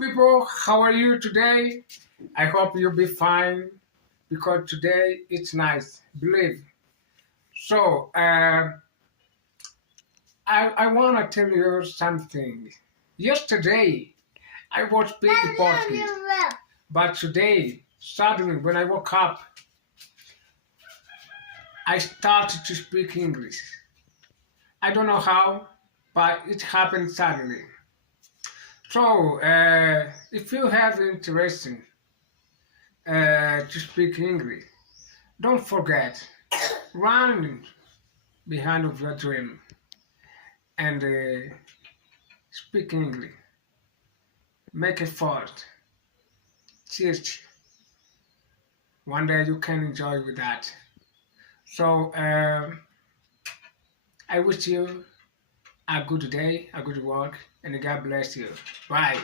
People, how are you today? I hope you'll be fine because today it's nice, believe. So, I want to tell you something. Yesterday, I was speaking Portuguese, but today, suddenly, when I woke up, I started to speak English. I don't know how, but it happened suddenly. So, if you have interest to speak English, don't forget, run behind of your dream and speak English. Make effort. Cheers. One day you can enjoy with that. So I wish you a good day, a good work, and God bless you. Bye.